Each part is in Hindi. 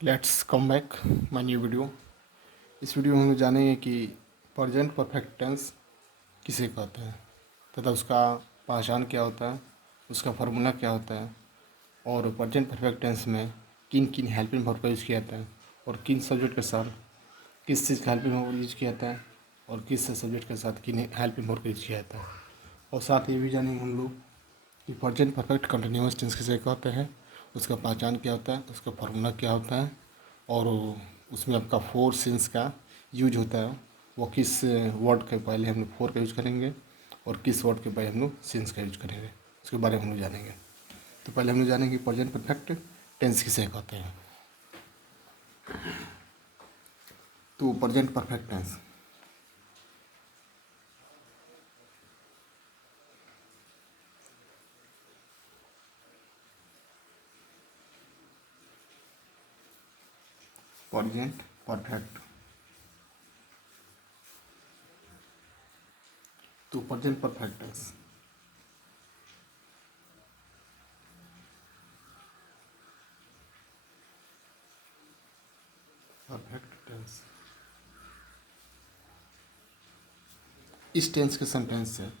Let's come back my new video. इस वीडियो में हम जानेंगे कि प्रेजेंट परफेक्ट टेंस किसे कहते हैं तथा उसका पहचान क्या होता है, उसका फार्मूला क्या होता है और प्रेजेंट परफेक्ट टेंस में किन किन हेल्पिंग वर्ब का यूज़ किया जाता है और किन सब्जेक्ट के साथ किस चीज़ का हेल्पिंग वर्ब यूज़ किया जाता है और किस सब्जेक्ट के साथ किन हेल्पिंग वर्ब का यूज़ किया जाता है। और साथ ही ये भी जानेंगे हम लोग कि प्रेजेंट परफेक्ट कंटिन्यूअस टेंस किसे कहते हैं, उसका पहचान क्या होता है, उसका फार्मूला क्या होता है और उसमें आपका फोर सिंस का यूज होता है। वो किस वर्ड के पहले हम लोग फोर का यूज करेंगे और किस वर्ड के पहले हम लोग सिंस का यूज करेंगे, उसके बारे में हम लोग जानेंगे। तो पहले हम लोग जानेंगे प्रेजेंट परफेक्ट टेंस किसे कहते हैं। तो present perfect tense present perfect तो present perfect tense perfect tense इस टेंस के सेंटेंस से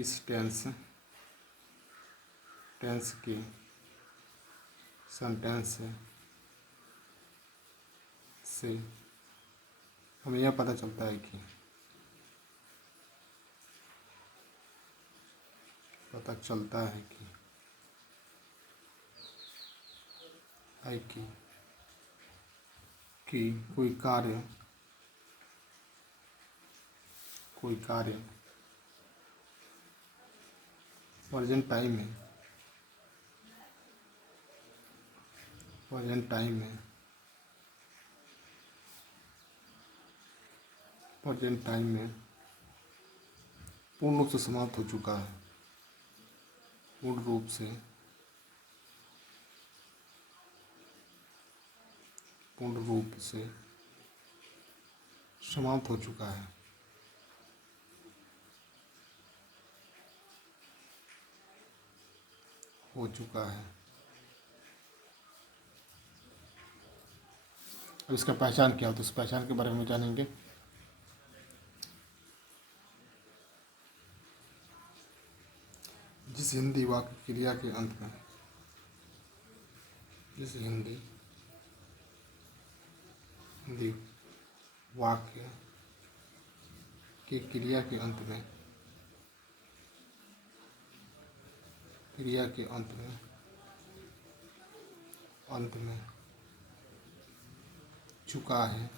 इस टेंस की सेंटेंस से हमें यह पता चलता है कि है कि कोई कार्य प्रेजेंट टाइम में पूर्ण रूप से समाप्त हो चुका है, पूर्ण रूप से समाप्त हो चुका है। अब इसका पहचान क्या होता है, उस पहचान के बारे में जानेंगे। जिस हिंदी वाक्य क्रिया के अंत में हिंदी वाक्य के क्रिया के अंत में चुका है,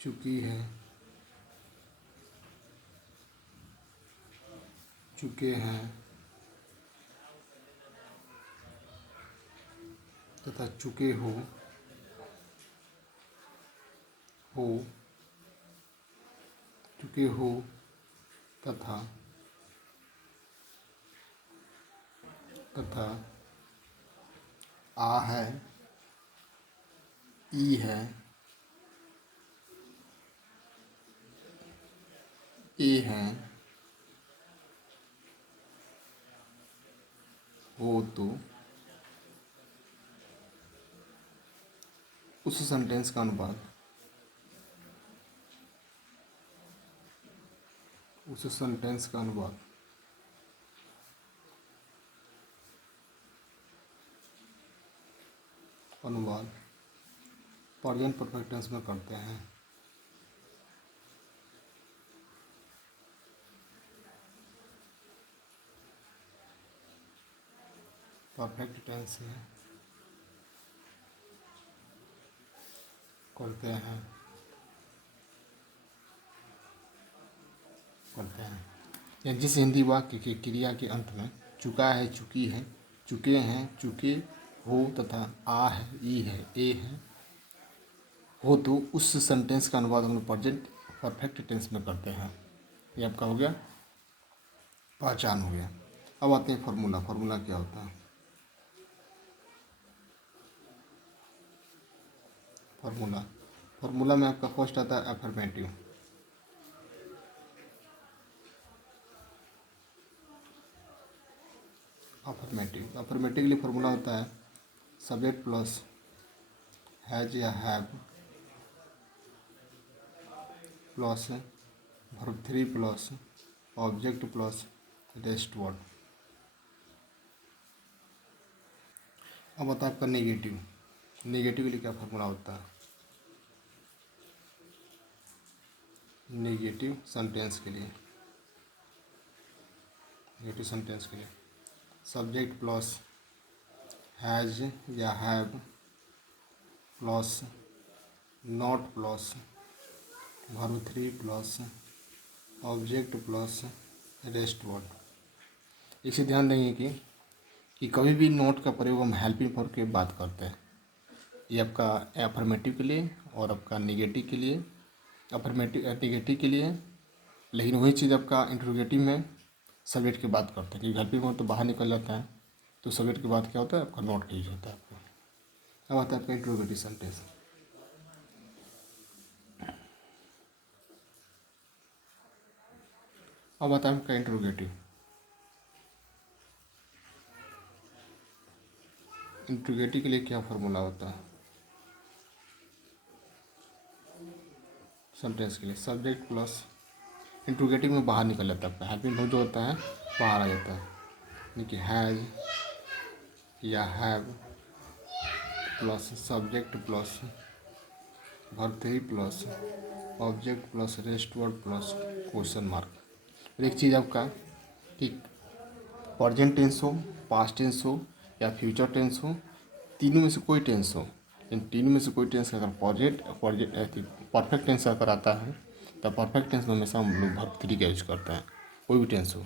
चुकी है, चुके हैं तथा चुके हो चुके हो तथा आ है, ई है, ए है, हो तो उस सेंटेंस का अनुवाद प्रेजेंट परफेक्ट टेंस में करते हैं। परफेक्ट टेंस में करते हैं या जिस हिंदी वाक्य के क्रिया के अंत में चुका है, चुकी है, चुके हैं, चुके हो तथा आ है, ई है, ए है, हो तो उस सेंटेंस का अनुवाद हम लोग प्रेजेंट परफेक्ट टेंस में करते हैं। ये आपका हो गया, पहचान हो गया। अब आते हैं फार्मूला क्या होता है। फार्मूला में आपका फर्स्ट आता है अफर्मेटिव। अफर्मेटिव के लिए फॉर्मूला होता है सब्जेक्ट प्लस हैज या have plus verb 3 plus object plus rest word. अब होता है आपका नेगेटिव के लिए क्या फॉर्मूला होता है नेगेटिव सेंटेंस के लिए सब्जेक्ट प्लस हैज या have plus not plus verb 3 plus object plus rest word. इसे ध्यान देंगे कि कभी भी नोट का प्रयोग हम हेल्पिंग फॉर के बात करते हैं। ये आपका अफर्मेटिव के लिए और आपका नेगेटिव के लिए नेगेटिव के लिए, लेकिन वही चीज़ आपका इंट्रोगेटिव में सब्जेक्ट की बात करते हैं क्योंकि हेल्पिंग फॉर तो बाहर निकल जाता है, तो सब्जेक्ट की बात क्या होता है आपका नोट का यूज होता है आपको। अब आता है आपका इंट्रोगेटिव सेंटेंस। अब आता है आपका इंट्रोगेटिव के लिए क्या फॉर्मूला होता है सेंटेंस के लिए सब्जेक्ट प्लस इंट्रोगेटिव में बाहर निकल जाता है, हेल्पिंग वर्ब जो होता है बाहर आ जाता है, यानी कि हैज या have plus subject plus verb 3 plus object plus rest word plus question mark. एक चीज़ आपका कि प्रेजेंट टेंस हो, पास्ट टेंस हो या फ्यूचर टेंस हो, तीनों में से कोई टेंस हो, इन तीनों में से कोई टेंस अगर परफेक्ट टेंस अगर आता है तो परफेक्ट टेंस में हमेशा हम लोग वर्ब 3 का यूज करते हैं। कोई भी टेंस हो,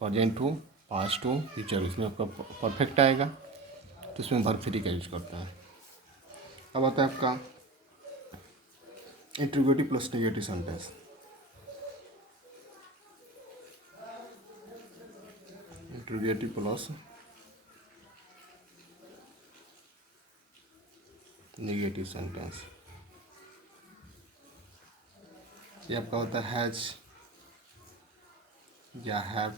प्रेजेंट हो, पास्ट हो, फ्यूचर हो, इसमें आपका परफेक्ट आएगा तो इसमें वर्ब 3 का यूज करते हैं। अब आता है आपका interrogative plus negative sentence. Interrogative plus negative sentence, ये आपका होता है हैज या हैव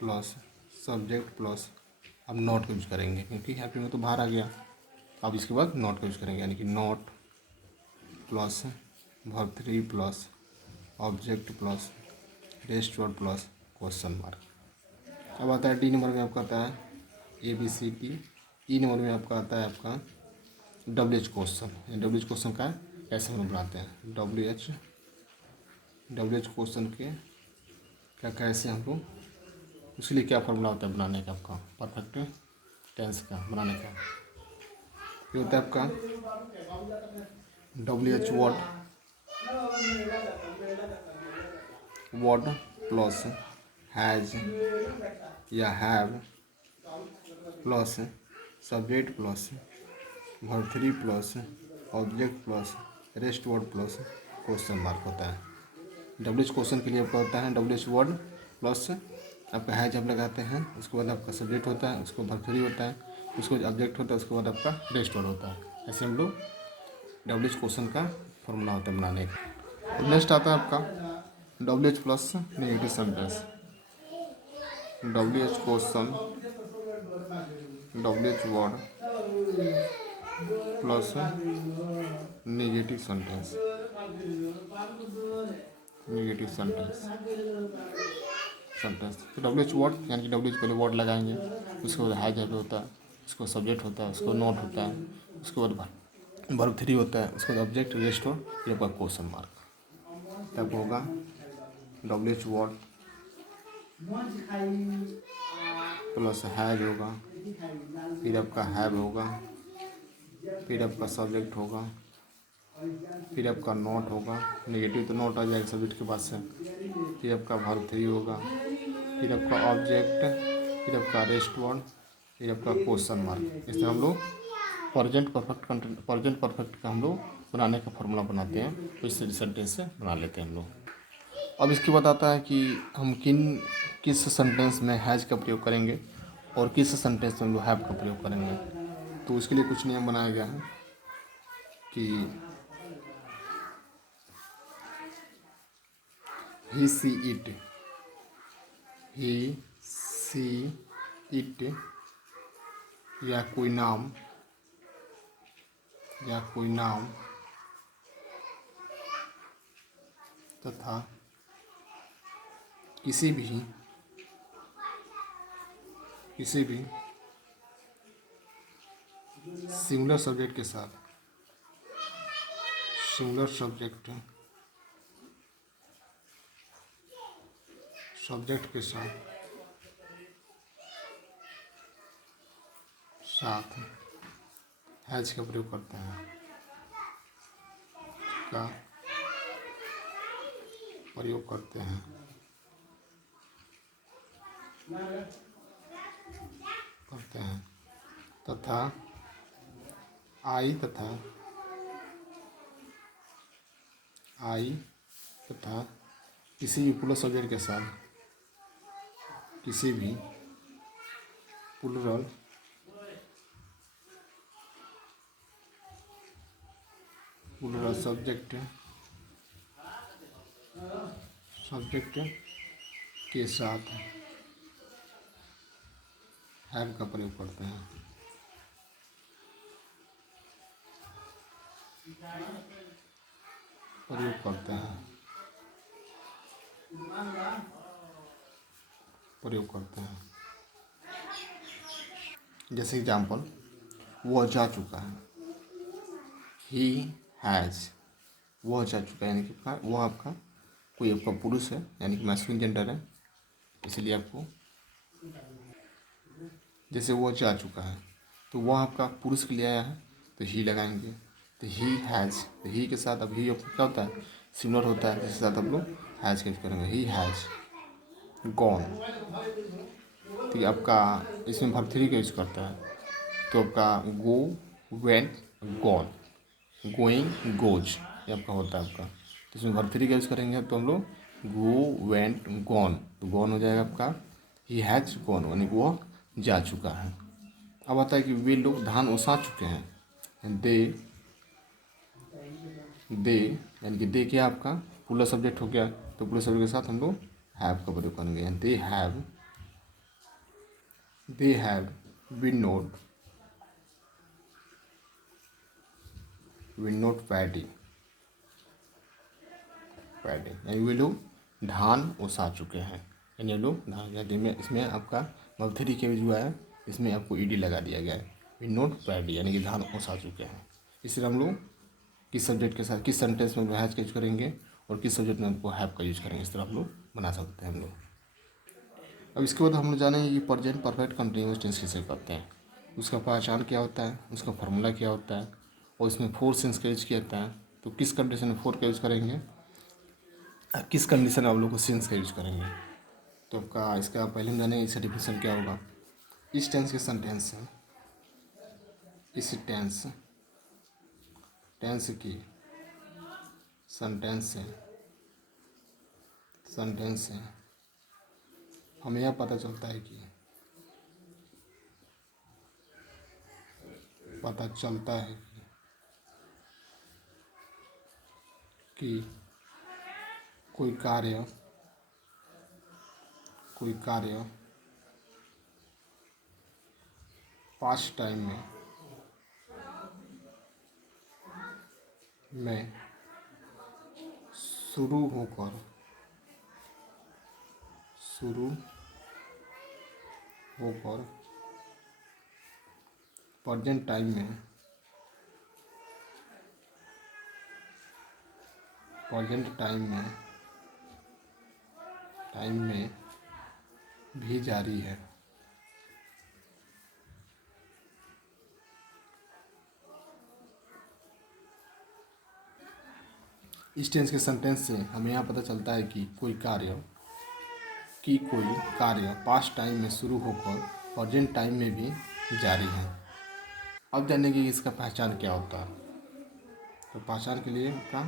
प्लस सब्जेक्ट प्लस, अब नॉट का यूज करेंगे क्योंकि हैप्पी में तो बाहर आ गया, अब इसके बाद नॉट का यूज करेंगे, यानी कि not plus verb 3 plus object plus rest word plus question mark. अब आता है डी नंबर में आपका आता है ABCD। ई नंबर में आपका आता है आपका WH क्वेश्चन। WH क्वेश्चन का कैसे हम बनाते हैं WH क्वेश्चन के क्या कैसे हम लोग, उसके लिए क्या फॉर्मूला होता है बनाने का आपका परफेक्ट टेंस का बनाने का, ये होता है आपका WH वर्ड प्लस हैज या have plus subject plus verb 3 plus object plus rest word plus question mark होता है। WH क्वेश्चन के लिए आपका होता है WH वर्ड प्लस आपका हैज आप लगाते हैं, उसके बाद आपका सब्जेक्ट होता है, उसको वर्ब 3 होता है, उसको ऑब्जेक्ट होता है, उसके बाद आपका रेस्ट वर्ड होता है। ऐसे हम लोग WH क्वेश्चन का फॉर्मूला होता है बनाने का। और नेक्स्ट आता है आपका WH plus negative sentence. WH question WH word plus negative sentence तो WH वर्ड यानी कि WH पहले वर्ड लगाएंगे, उसके बाद हैज होता है, उसको सब्जेक्ट होता है, उसको नोट होता है, उसके बाद वर्ब 3 होता है, उसके बाद ऑब्जेक्ट रेस्ट वर्ड, ये आपका क्वेश्चन मार्क। तब होगा WH वर्ड प्लस हैज होगा, फिर आपका हैव होगा, फिर आपका सब्जेक्ट होगा, फिर आपका नोट होगा, नेगेटिव तो नोट आ जाएगा सब्जेक्ट के पास से, फिर आपका वर्ब 3 होगा, फिर आपका ऑब्जेक्ट, फिर आपका रेस्ट वर्ड, फिर आपका क्वेश्चन मार्क। इस तरह हम लोग प्रेजेंट परफेक्ट का हम लोग बनाने का फॉर्मूला बनाते हैं, तो इस सेंटेंस से बना लेते हैं हम लोग। अब इसके बाद आता है कि हम किस सेंटेंस में हैज का प्रयोग करेंगे और किस सेंटेंस में हम लोग हैव का प्रयोग करेंगे। तो इसके लिए कुछ नियम बनाया गया है कि ही सी सी, इट या कोई नाम तथा किसी भी सिंगुलर सब्जेक्ट के साथ साथ हैज का प्रयोग करते हैं का प्रयोग करते हैं तथा आई तथा किसी भी प्लस सब्जेक्ट के साथ किसी भी प्लूरल सब्जेक्ट के साथ हैव का प्रयोग करते हैं। जैसे एग्जाम्पल, वह जा चुका है, ही हैज़, वह जा चुका है यानी कि वह आपका कोई आपका पुरुष है यानी कि मैस्कुलिन जेंडर है, इसलिए आपको जैसे वह जा चुका है तो वह आपका पुरुष के लिए आया है तो ही लगाएंगे। तो ही हैज़, तो ही के साथ अब ही आपका क्या होता है, सिमिलर होता है, जिसके साथ आप लोग हैज़ का यूज करेंगे। ही हैज़ गॉन, तो ये आपका इसमें वर्ब थ्री का यूज करता है तो आपका गो, वेंट, गॉन, गोइंग, गोज ये आपका होता है आपका। तो इसमें वर्ब थ्री का यूज करेंगे तो हम लोग गो, वेंट, गॉन, तो गॉन हो जाएगा आपका ही हैज गॉन यानी कि वह जा चुका है। अब आता है कि वे लोग धान ओसा चुके हैं। दे यानी कि दे क्या आपका पूरा सब्जेक्ट हो गया तो पूरे सब्जेक्ट के साथ हम लोग हैव का प्रयोग करेंगे। दे हैव विनोड पैडी यानी वे लोग धान ओसा चुके हैं यानी लोग धान, यानी में इसमें आपका वर्ब थ्री के जो है इसमें आपको ईडी लगा दिया गया है। विनोड पैडी यानी कि धान ओसा चुके हैं। इसलिए हम लोग किस सब्जेक्ट के साथ किस सेंटेंस में हैज का यूज करेंगे और किस सब्जेक्ट में आपको हैव का यूज करेंगे, इस तरह हम लोग बना सकते हैं हम लोग। अब इसके बाद हम लोग जानेंगे कि प्रेजेंट परफेक्ट कंटिन्यूअस टेंस किसे कहते हैं, उसका पहचान क्या होता है, उसका फार्मूला क्या होता है और इसमें फोर सेंस का यूज किया जाता है। तो किस कंडीशन में फोर का यूज करेंगे, किस कंडीशन में आप लोग को सेंस का यूज करेंगे। तो आपका इसका पहले हम जानेंगे इसका डिफिनेशन क्या होगा। इस टेंस के सेंटेंस है, इस टेंस की सेंटेंस से हमें यह पता चलता है कि कोई कार्य पास्ट टाइम में शुरू होकर प्रेजेंट टाइम में भी जारी है। इस टेंस के सेंटेंस से हमें यहाँ पता चलता है कि कोई कार्य पास्ट टाइम में शुरू होकर प्रेजेंट टाइम में भी जारी है। अब जानेंगे कि इसका पहचान क्या होता है। तो पहचान के लिए का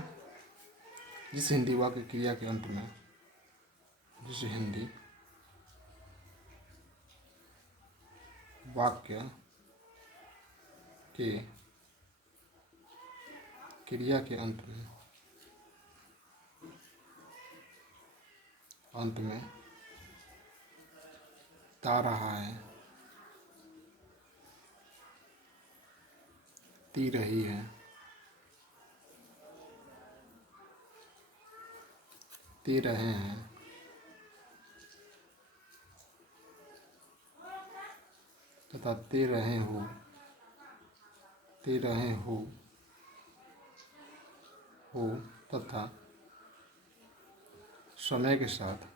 जिस हिंदी वाक्य क्रिया के अंत में जिस हिंदी वाक्य के क्रिया के अंत में ता रहा है, ती रही है, ते रहे हैं, तथा ते रहे हो, ते रहे हो तथा समय के साथ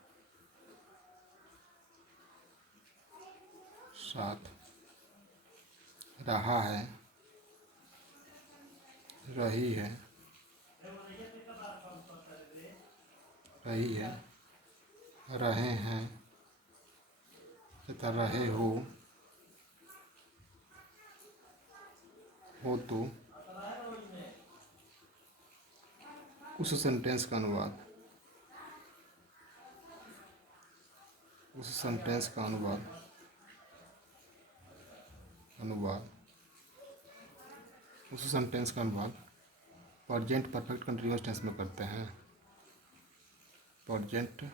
रहा है, रही है, रहे हैं तथा रहे हो तो उस सेंटेंस का अनुवाद, उस सेंटेंस का अनुवाद उस सेंटेंस का अनुवाद प्रेजेंट परफेक्ट कंटिन्यूअस टेंस में करते हैं। प्रेजेंट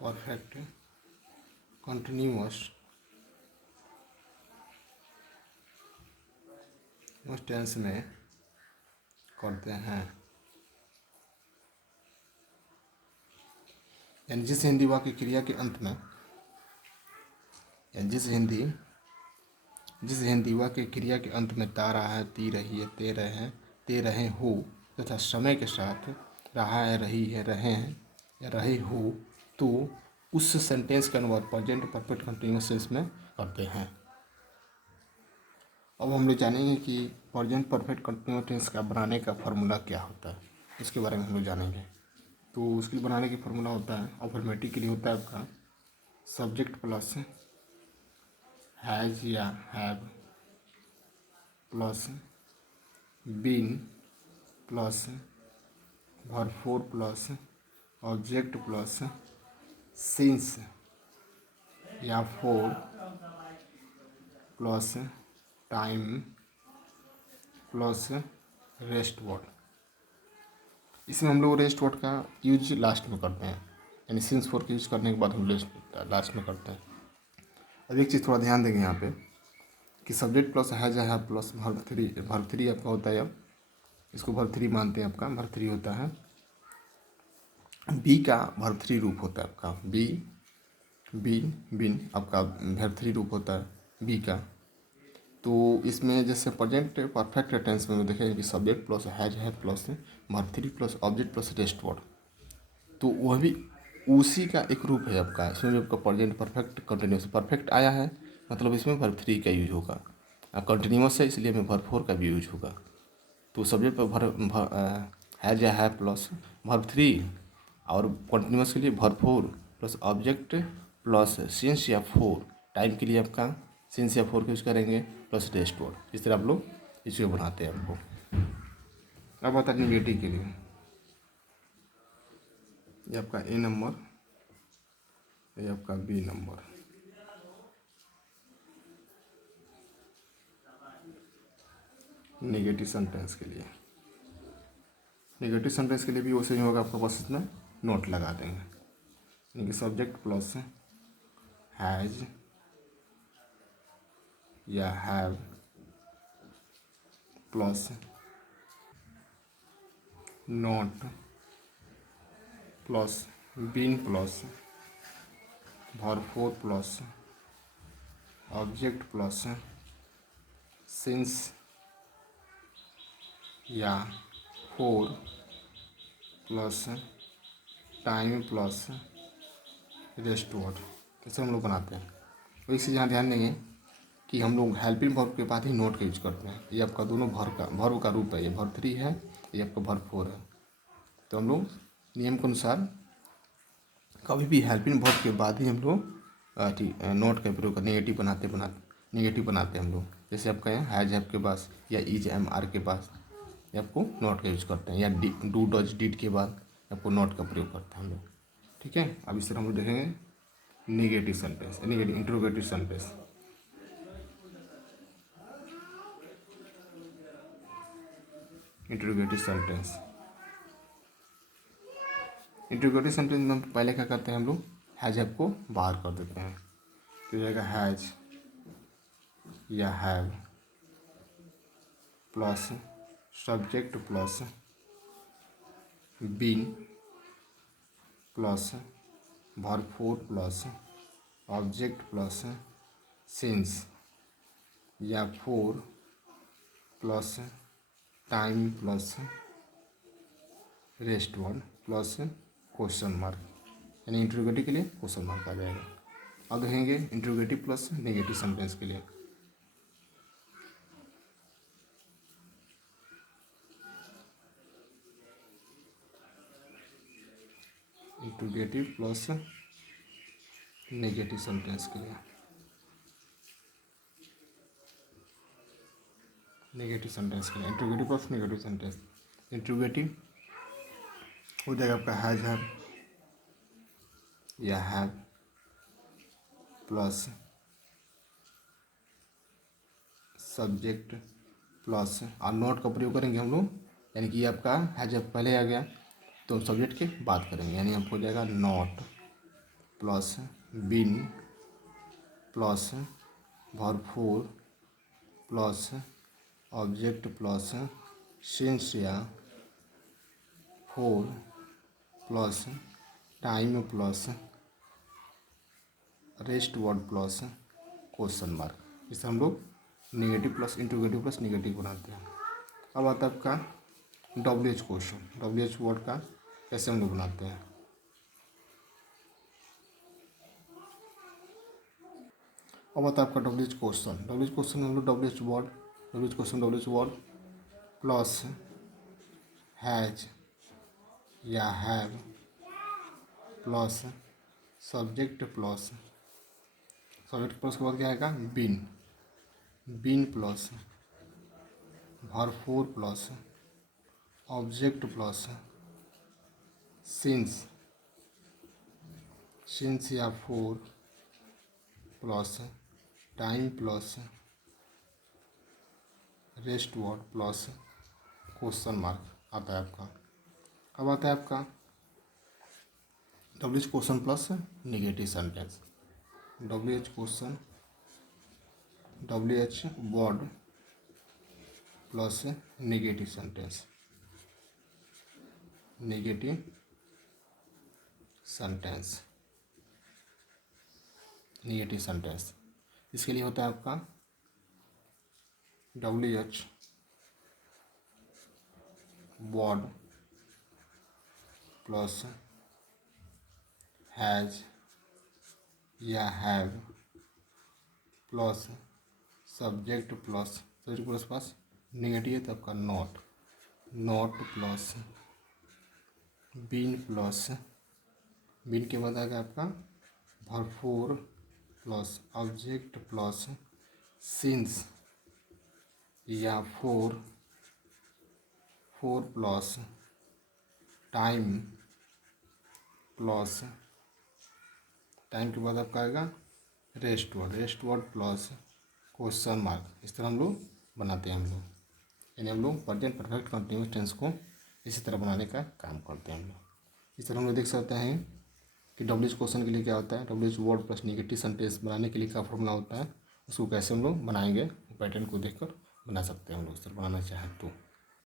परफेक्ट कंटिन्यूअस टेंस में करते हैं। यानी जिस हिंदी वाक्य क्रिया के अंत में, यानी जिस हिंदी वाक्य क्रिया के अंत में ता रहा है, ती रही है, ते रहे हो तथा समय के साथ रहा है, रही है, रहे हैं या रहे हो तो उस सेंटेंस का अनुवाद प्रेजेंट परफेक्ट कंटिन्यूअस टेंस में करते हैं। अब हम लोग जानेंगे कि प्रेजेंट परफेक्ट कंटिन्यूअस टेंस का बनाने का फॉर्मूला क्या होता है, इसके बारे में हम लोग जानेंगे। तो उसके लिए बनाने की फॉर्मूला होता है, अफर्मेटिव के लिए होता है आपका सब्जेक्ट प्लस हैज या have plus been plus verb four plus object plus since या for plus time plus rest word. इसमें हम लोग रेस्ट वर्ड का यूज लास्ट में करते हैं, यानी सिंस फोर का यूज करने के बाद हम लास्ट में करते हैं। अब एक चीज़ थोड़ा ध्यान देंगे यहाँ पे कि सब्जेक्ट प्लस है प्लस वर्ब थ्री आपका होता है। अब इसको वर्ब थ्री मानते हैं, आपका वर्ब थ्री होता है। बी का वर्ब थ्री रूप होता है आपका बिन आपका वर्ब थ्री रूप होता है बी का। तो इसमें जैसे प्रेजेंट परफेक्ट टेंस में देखेंगे कि सब्जेक्ट प्लस है plus verb three plus object plus rest word, तो वह भी उसी का एक रूप है आपका। इसमें भी आपका प्रेजेंट परफेक्ट कंटिन्यूस परफेक्ट आया है, मतलब इसमें वर्ब थ्री का यूज होगा। कंटिन्यूस है इसलिए में वर्ब फोर का भी यूज होगा। तो सब्जेक्ट पर है प्लस वर्ब थ्री और कंटिन्यूस के लिए verb four plus object plus since या फोर, टाइम के लिए आपका सिंस या फोर का यूज करेंगे प्लस रेस्ट वर्ड। इस तरह आप लोग इसको बनाते हैं आपको। अब आता है निगेटिव के लिए, ये आपका ए नंबर, ये आपका बी नंबर। नेगेटिव सेंटेंस के लिए, नेगेटिव सेंटेंस के लिए भी वैसे ही होगा आपका, बस इसमें नोट लगा देंगे, यानी कि सब्जेक्ट प्लस हैज या have plus not plus been plus verb four plus object plus since या for plus time plus rest word. ऐसे हम लोग बनाते हैं। तो इसी यहाँ ध्यान देंगे कि हम लोग हेल्पिंग वर्ब के बाद ही नोट का यूज करते हैं। ये आपका दोनों वर्ब का रूप है, ये वर्ब थ्री है, ये आपका वर्ब फोर है। तो हम लोग नियम के अनुसार कभी भी हेल्पिंग वर्ब के बाद ही हम लोग नोट का प्रयोग नेगेटिव बनाते हैं हम लोग। जैसे आपका यहाँ हैज आपके पास या इज एम आर के पास, ये आपको नोट का यूज करते हैं, या डू डज डिड के बाद आपको नोट का प्रयोग करते हैं हम लोग। ठीक है, अब इस तरह हम लोग देखेंगे negative sentence, negative interrogative sentence. Interrogative sentence interrogative sentence में हम पहले क्या करते हैं, हम लोग हैज हैव को बाहर कर देते हैं, तो जाएगा हैज या have plus subject plus been plus verb four plus object plus since या for plus time plus rest word plus question mark, यानी इंट्रोगेटिव के लिए क्वेश्चन मार्क आ जाएगा। अब देखेंगे इंट्रोगेटिव प्लस नेगेटिव सेंटेंस के लिए। इंट्रोगेटिव प्लस नेगेटिव सेंटेंस के लिए, नेगेटिव सेंटेंस के लिए interrogative plus negative sentence. Interrogative हो जाएगा आपका हैज हैव या हैव प्लस सब्जेक्ट प्लस और नॉट का प्रयोग करेंगे हम लोग, यानी कि आपका हैज हैव पहले आ गया तो सब्जेक्ट के बात करेंगे, यानी आपको हो जाएगा not plus been plus verb four plus object plus since या for plus time plus rest word plus question mark. इसे हम लोग negative plus interrogative plus negative बनाते हैं। अब आता है आपका WH क्वेश्चन। WH वर्ड का कैसे हम लोग बनाते हैं। अब आता है आपका WH क्वेश्चन। WH क्वेश्चन हम लोग WH question WH word plus has या हैव प्लस सब्जेक्ट प्लस के बाद क्या आएगा been plus verb four plus object plus since या for plus time plus rest word plus question mark आता है आपका। अब आता है आपका WH question plus negative sentence. WH question WH word plus negative sentence, negative sentence. इसके लिए होता है आपका WH वर्ड प्लस हैज या have plus subject plus past negative है तो आपका नॉट प्लस बीन के बाद आएगा आपका verb four plus object plus since या फोर प्लस टाइम के बाद आपका आएगा rest word plus question mark. इस तरह हम लोग बनाते हैं यानी हम लोग प्रेजेंट परफेक्ट कंटिन्यूअस टेंस को इसी तरह बनाने का काम करते हैं हम लोग। इस तरह हम लोग देख सकते हैं कि WH क्वेश्चन के लिए क्या होता है, WH word plus negative sentence बनाने के लिए क्या फॉर्मूला होता है, उसको कैसे हम लोग बनाएंगे पैटर्न को देखकर बना सकते हैं हम लोग इस तरह बनाना चाहें तो।